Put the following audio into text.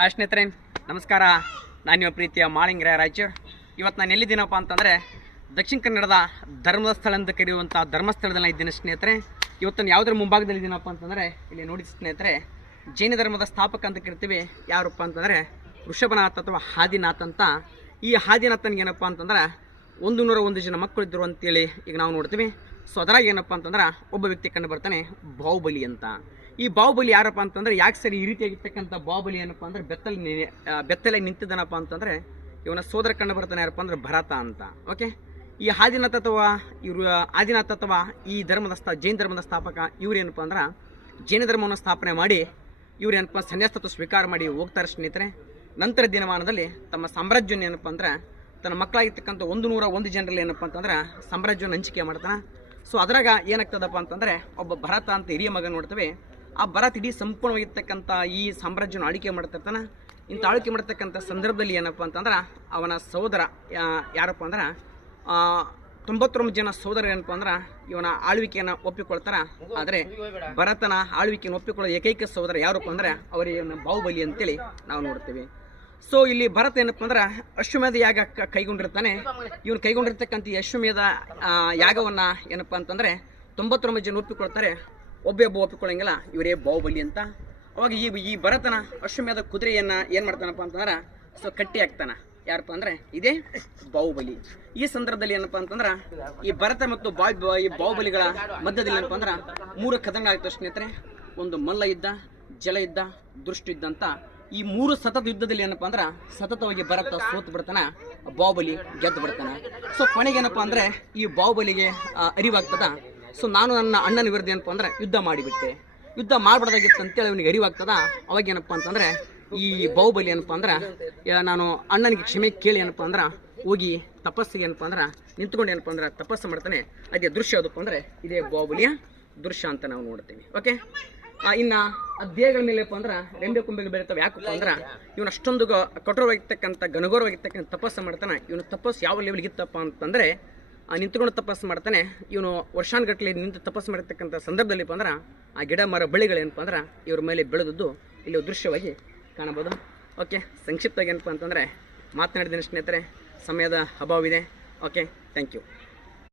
ಆ ಸ್ನೇಹಿತರೆ, ನಮಸ್ಕಾರ. ನಾನು ನಿಮ್ಮ ಪ್ರೀತಿಯ ಮಾಳಿಂಗ್ರ ರಾಯಚೂರು. ಇವತ್ತು ನಾನು ಎಲ್ಲಿದ್ದೀನಪ್ಪ ಅಂತಂದರೆ ದಕ್ಷಿಣ ಕನ್ನಡದ ಧರ್ಮದ ಸ್ಥಳ ಅಂತ ಕರೆಯುವಂಥ ಧರ್ಮಸ್ಥಳದಲ್ಲಿ ಇದ್ದೀನಿ ಸ್ನೇಹಿತರೆ. ಇವತ್ತು ನಾನು ಯಾವುದರ ಮುಂಭಾಗದಲ್ಲಿ ಇದ್ದೀನಪ್ಪ ಅಂತಂದರೆ, ಇಲ್ಲಿ ನೋಡಿ ಸ್ನೇಹಿತರೆ, ಜೈನ ಧರ್ಮದ ಸ್ಥಾಪಕ ಅಂತ ಕರಿತೀವಿ. ಯಾರಪ್ಪ ಅಂತಂದರೆ, ವೃಷಭನಾಥ್ ಅಥವಾ ಹಾದಿನಾಥ್ ಅಂತ. ಈ ಹಾದಿನಾಥನಿಗೆ ಏನಪ್ಪ ಅಂತಂದ್ರೆ, ಒಂದು ನೂರ ಒಂದು ಜನ ಮಕ್ಕಳಿದ್ದರು ಅಂತೇಳಿ ಈಗ ನಾವು ನೋಡ್ತೀವಿ. ಸೊ ಅದರಾಗ ಏನಪ್ಪ ಅಂತಂದ್ರೆ, ಒಬ್ಬ ವ್ಯಕ್ತಿ ಕಂಡು ಬರ್ತಾನೆ, ಬಾಹುಬಲಿ ಅಂತ. ಈ ಬಾಹುಬಲಿ ಯಾರಪ್ಪ ಅಂತಂದ್ರೆ, ಯಾಕೆ ಸರಿ ಈ ರೀತಿಯಾಗಿರ್ತಕ್ಕಂಥ ಬಾಹುಬಲಿ ಏನಪ್ಪ ಅಂದ್ರೆ ಬೆತ್ತಲ್ ಬೆತ್ತಲೆ ನಿಂತಿದ್ದಾನಪ್ಪ ಅಂತಂದ್ರೆ, ಇವನ ಸೋದರ ಕಂಡು ಬರ್ತಾನೆ ಯಾರಪ್ಪ ಅಂದ್ರೆ ಭರತ ಅಂತ ಓಕೆ ಈ ಆದಿನಾಥ ಅಥವಾ ಇವರು, ಆದಿನಾಥ ಅಥವಾ ಈ ಧರ್ಮದ ಸ್ಥಾ, ಜೈನ ಧರ್ಮದ ಸ್ಥಾಪಕ ಇವ್ರು ಏನಪ್ಪ ಅಂದ್ರೆ, ಜೈನ ಧರ್ಮವನ್ನು ಸ್ಥಾಪನೆ ಮಾಡಿ, ಇವ್ರು ಏನಪ್ಪ ಸನ್ಯಾಸತ್ವ ಸ್ವೀಕಾರ ಮಾಡಿ ಹೋಗ್ತಾರೆ ಸ್ನೇಹಿತರೆ. ನಂತರ ದಿನಮಾನದಲ್ಲಿ ತಮ್ಮ ಸಾಮ್ರಾಜ್ಯವನ್ನು ಏನಪ್ಪ ಅಂದ್ರೆ, ತನ್ನ ಮಕ್ಕಳಾಗಿರ್ತಕ್ಕಂಥ ಒಂದು ನೂರ ಒಂದು ಜನರಲ್ಲಿ ಏನಪ್ಪ ಅಂತಂದ್ರೆ, ಸಾಮ್ರಾಜ್ಯವನ್ನು ಹಂಚಿಕೆ ಮಾಡ್ತಾನೆ. ಸೊ ಅದ್ರಾಗ ಏನಾಗ್ತದಪ್ಪ ಅಂತಂದ್ರೆ, ಒಬ್ಬ ಭರತ ಅಂತ ಹಿರಿಯ ಮಗ ನೋಡ್ತೇವೆ. ಆ ಭರತ್ ಇಡೀ ಸಂಪೂರ್ಣವಾಗಿರ್ತಕ್ಕಂಥ ಈ ಸಾಮ್ರಾಜ್ಯವನ್ನು ಆಳ್ವಿಕೆ ಮಾಡ್ತಿರ್ತಾನೆ. ಇಂಥ ಆಳ್ವಿಕೆ ಮಾಡ್ತಕ್ಕಂಥ ಸಂದರ್ಭದಲ್ಲಿ ಏನಪ್ಪ ಅಂತಂದ್ರೆ, ಅವನ ಸಹೋದರ ಯಾರಪ್ಪ ಅಂದ್ರೆ ತೊಂಬತ್ತೊಂಬತ್ತು ಜನ ಸಹೋದರ ಏನಪ್ಪ ಅಂದ್ರೆ, ಇವನ ಆಳ್ವಿಕೆಯನ್ನು ಒಪ್ಪಿಕೊಳ್ತಾರ. ಆದರೆ ಭರತನ ಆಳ್ವಿಕೆಯನ್ನು ಒಪ್ಪಿಕೊಳ್ಳೋ ಏಕೈಕ ಸಹೋದರ ಯಾರಪ್ಪ ಅಂದ್ರೆ ಅವರಿಗೆ ಬಾಹುಬಲಿ ಅಂತೇಳಿ ನಾವು ನೋಡ್ತೀವಿ. ಸೊ ಇಲ್ಲಿ ಭರತ ಏನಪ್ಪ ಅಂದ್ರೆ, ಅಶ್ವಮೇಧ ಯಾಗ ಕೈಗೊಂಡಿರ್ತಾನೆ. ಇವನು ಕೈಗೊಂಡಿರ್ತಕ್ಕಂಥ ಈ ಅಶ್ವಮೇಧ ಯಾಗವನ್ನ ಏನಪ್ಪ ಅಂತಂದ್ರೆ, ತೊಂಬತ್ತೊಂಬತ್ತು ಜನ ಒಪ್ಪಿಕೊಳ್ತಾರೆ. ಒಬ್ಬ ಒಬ್ಬ ಒಪ್ಪಿಕೊಳ್ಳಂಗಿಲ್ಲ, ಇವರೇ ಬಾಹುಬಲಿ ಅಂತ. ಅವಾಗ ಈ ಈ ಭರತನ ಅಶ್ವಮೇಧ ಕುದುರೆಯನ್ನ ಏನ್ ಮಾಡ್ತಾನಪ್ಪ ಅಂತಂದ್ರೆ ಸೊ ಕಟ್ಟಿ ಹಾಕ್ತಾನ. ಯಾರಪ್ಪ ಅಂದ್ರೆ, ಇದೇ ಬಾಹುಬಲಿ. ಈ ಸಂದರ್ಭದಲ್ಲಿ ಏನಪ್ಪ ಅಂತಂದ್ರ, ಈ ಭರತ ಮತ್ತು ಬಾಯ್ ಈ ಬಾಹುಬಲಿಗಳ ಮಧ್ಯದಲ್ಲಿ ಏನಪ್ಪ ಅಂದ್ರ, ಮೂರು ಕದಂಗ ಆಗ್ತದೆ ಸ್ನೇಹಿತರೆ. ಒಂದು ಮಲ್ಲ ಇದ್ದ ಜಲ ಇದ್ದ ದೃಷ್ಟಿ ಇದ್ದಂತ ಈ ಮೂರು ಸತತ ಯುದ್ಧದಲ್ಲಿ ಏನಪ್ಪ ಅಂದ್ರ, ಸತತವಾಗಿ ಭರತ ಸೋತು ಬಿಡ್ತಾನ, ಬಾಹುಬಲಿ ಗೆದ್ದು ಬಿಡ್ತಾನ. ಸೊ ಕೊನೆಗೆ ಏನಪ್ಪಾ ಅಂದ್ರೆ, ಈ ಬಾಹುಬಲಿಗೆ ಅರಿವಾಗ್ತದ ಸೊ ನಾನು ನನ್ನ ಅಣ್ಣನ ವಿರುದ್ಧ ಏನಪ್ಪ ಅಂದ್ರೆ ಯುದ್ಧ ಮಾಡಿಬಿಟ್ಟೆ. ಯುದ್ಧ ಮಾಡಬಾರ್ದಾಗಿತ್ತು ಅಂತೇಳಿ ಅವನಿಗೆ ಅರಿವಾಗ್ತದ ಅವಾಗ ಏನಪ್ಪ ಅಂತಂದ್ರೆ ಈ ಬಾಹುಬಲಿ ಏನಪ್ಪ ಅಂದ್ರೆ ನಾನು ಅಣ್ಣನಿಗೆ ಕ್ಷಮೆ ಕೇಳಿ ಏನಪ್ಪ ಅಂದ್ರೆ, ಹೋಗಿ ತಪಸ್ಸಿಗೆ ಏನಪ್ಪ ಅಂದ್ರೆ, ನಿಂತ್ಕೊಂಡು ಏನಪ್ಪ ಅಂದ್ರೆ ತಪಸ್ಸು ಮಾಡ್ತಾನೆ. ಅದೇ ದೃಶ್ಯ ಅದಪ್ಪ ಅಂದ್ರೆ, ಇದೇ ಬಾಹುಬಲಿಯ ದೃಶ್ಯ ಅಂತ ನಾವು ನೋಡ್ತೀವಿ. ಓಕೆ ಇನ್ನು ಆ ದೇಹಗಳ ಮೇಲೆ ಏನಪ್ಪ ಅಂದ್ರೆ, ರೆಂಬೆ ಕೊಂಬೆಗಳು ಬೆಳಿತಾವೆ. ಯಾಕಪ್ಪ ಅಂದ್ರೆ, ಇವನು ಅಷ್ಟೊಂದು ಕಠೋರವಾಗಿರ್ತಕ್ಕಂಥ ಘನಘೋರವಾಗಿರ್ತಕ್ಕಂಥ ತಪಸ್ಸು ಮಾಡ್ತಾನೆ. ಇವನು ತಪಸ್ಸು ಯಾವ ಲೆವೆಲ್ಗೆ ಇತ್ತಪ್ಪ ಅಂತಂದ್ರೆ ನಿಂತ್ಕೊಂಡು ತಪಸ್ಸು ಮಾಡ್ತಾನೆ. ಇವನು ವರ್ಷಾನುಗಟ್ಟಲೆ ನಿಂತು ತಪಸ್ಸು ಮಾಡಿರ್ತಕ್ಕಂಥ ಸಂದರ್ಭದಲ್ಲಿ ಅಂದ್ರೆ, ಆ ಗಿಡ ಮರ ಬಳ್ಳಿಗಳೇನಪ್ಪ ಅಂದ್ರೆ, ಇವ್ರ ಮೇಲೆ ಬೆಳೆದದ್ದು ಇಲ್ಲಿ ದೃಶ್ಯವಾಗಿ ಕಾಣಬೋದು ಓಕೆ ಸಂಕ್ಷಿಪ್ತವಾಗಿ ಏನಪ್ಪ ಅಂತಂದರೆ ಮಾತನಾಡಿದ್ದೀನಿ ಸ್ನೇಹಿತರೆ, ಸಮಯದ ಅಭಾವವಿದೆ. Okay thank you